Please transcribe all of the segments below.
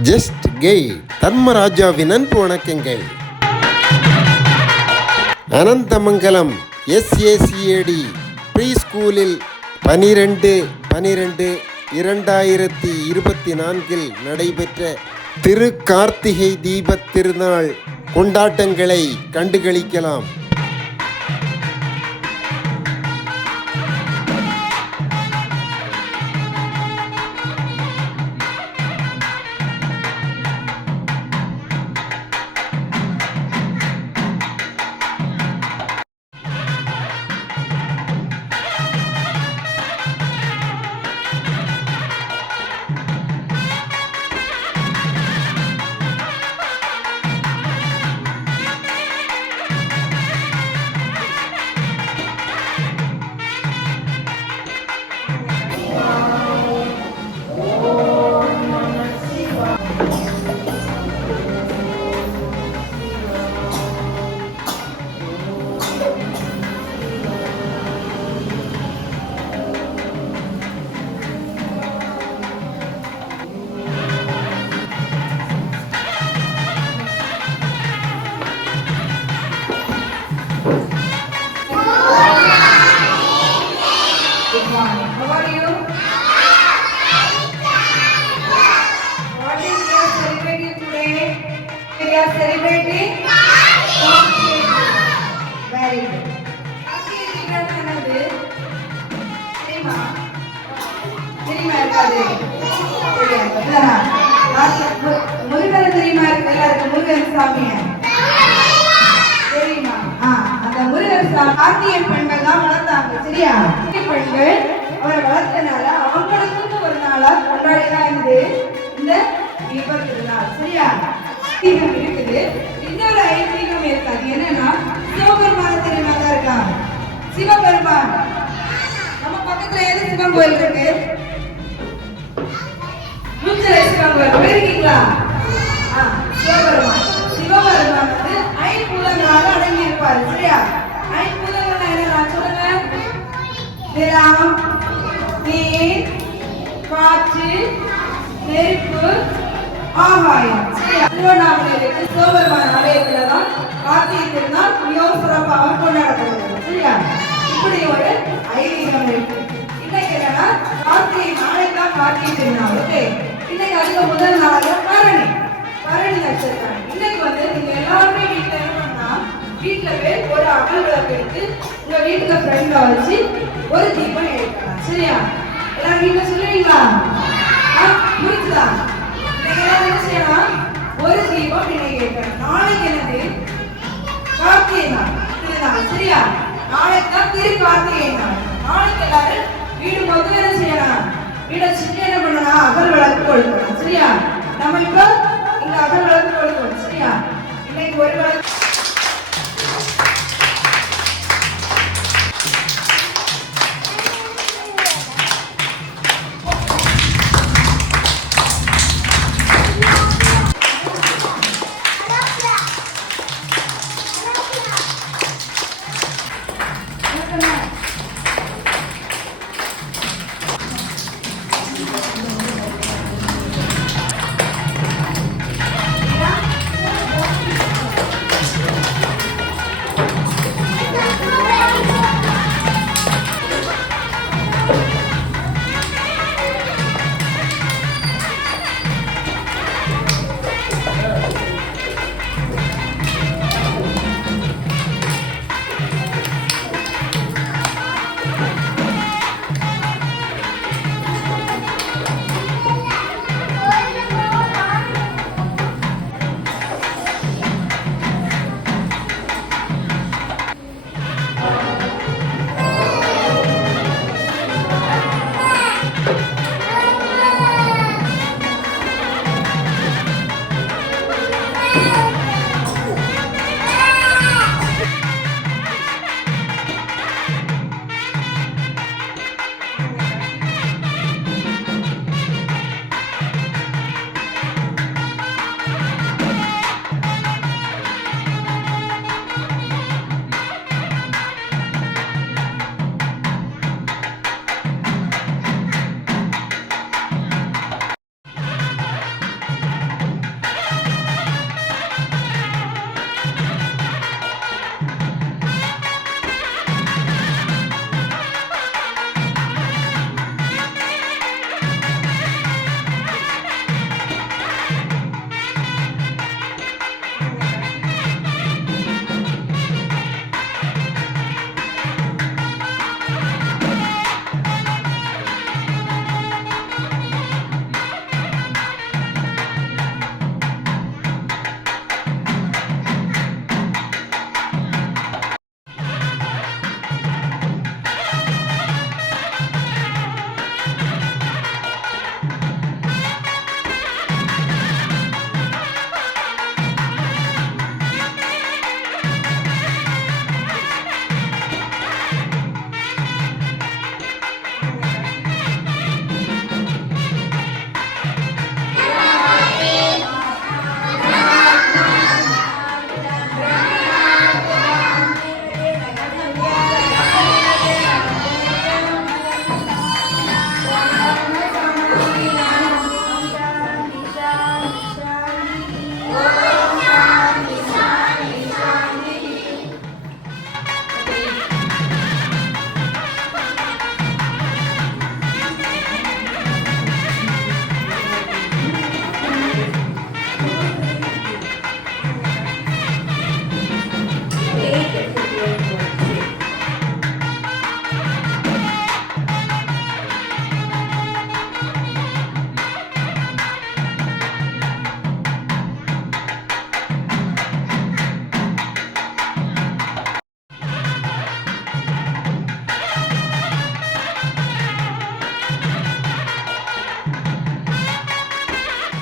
Just Ghai தர்மராஜாவின் அன்பு வணக்கங்கள். Ananthamangalam SACAD pre ஸ்கூலில் 12/12/2024 நடைபெற்ற திரு கார்த்திகை தீபத் திருநாள் கொண்டாட்டங்களை கண்டுகளிக்கலாம். Good morning. How are you? What is we are celebrating today? We are celebrating very good. Happy Diwali என்னது? தெரியுமா? தெரியுமா இருக்காது? முருகன் தெரியுமா எல்லாருக்கும்? முருகன் சாமி தெரியுமா? அந்த முருகன் கார்த்திகை பெண்கள் தான் வளர்த்தாங்க. சரியா? பெண்கள் அவரை வளர்த்தனால அவங்களுக்கும் ஒரு நாளா கொண்டாடிதான் இருந்து இந்த தீபத் திருநாள். சரியா? ஐதீகம் இருக்குது. இன்னொரு ஐதீகம் இருக்காது. என்னன்னா சிவபெருமான தெரியுமா தான் இருக்காங்க. சிவபெருமான் நம்ம பக்கத்துல எது சிவன் கோயில் இருக்கு? சிவன் கோயில் போயிருக்கீங்களா? சிவபெருமான் வந்து ஐம்பூதங்களால அடங்கி இருப்பாரு. சரியா? ஐம்பூதங்கள் என்ன சொல்லுங்க? நிலம், நீர், காற்று, நெருப்பு, ஆகாயம். சரியா? திருவண்ணாமலையிலிருந்து சிவபெருமான ஆலயத்துலதான் கார்த்திகை திருநாள் மிகவும் சிறப்பாக கொண்டாடப்படுகிறது. சரியா? இப்படி ஒரு ஐதீகம் இருக்கு. இன்னைக்கு என்னன்னா கார்த்திகை நாளைக்கு தான் கார்த்திகை திருநாள். ஓகே, இன்னைக்கு அதுக்கு முதல் நாள் பரணி நட்சத்திரம். இன்னைக்கு நீங்க எல்லாருமே வீட்டுல என்ன பண்ணா, வீட்டுல போய் ஒரு அகல் விளக்கு எடுத்து உங்க வீட்டுக்கு ஃப்ரெண்ட்ல வச்சு ஒரு தீபம் ஏற்றலாம். சரியா? எல்லாரும் வீட்டுல சொல்லுவீங்களா? புரிஞ்சுதா? நீங்க எல்லாரும் என்ன செய்யலாம்? ஒரு தீபம் இன்னைக்கு ஏற்றலாம். நாளைக்கு என்னது? கார்த்திகை நாள் திருநாள். சரியா? நாளைக்கு தான் திரு கார்த்திகை நாள். நாளைக்கு எல்லாரும் வீடு மொத்தம் என்ன செய்யலாம்? வீட சுற்றி என்ன பண்ணலாம்? அகல் விளக்கு கொளுத்தலாம். சரியா? நம்ம இப்போ இந்த அகல் விளக்கு கொளுத்தணும். சரியா? இன்னைக்கு ஒரு விளக்கு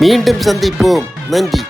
மீண்டும் சந்திப்போம். நன்றி.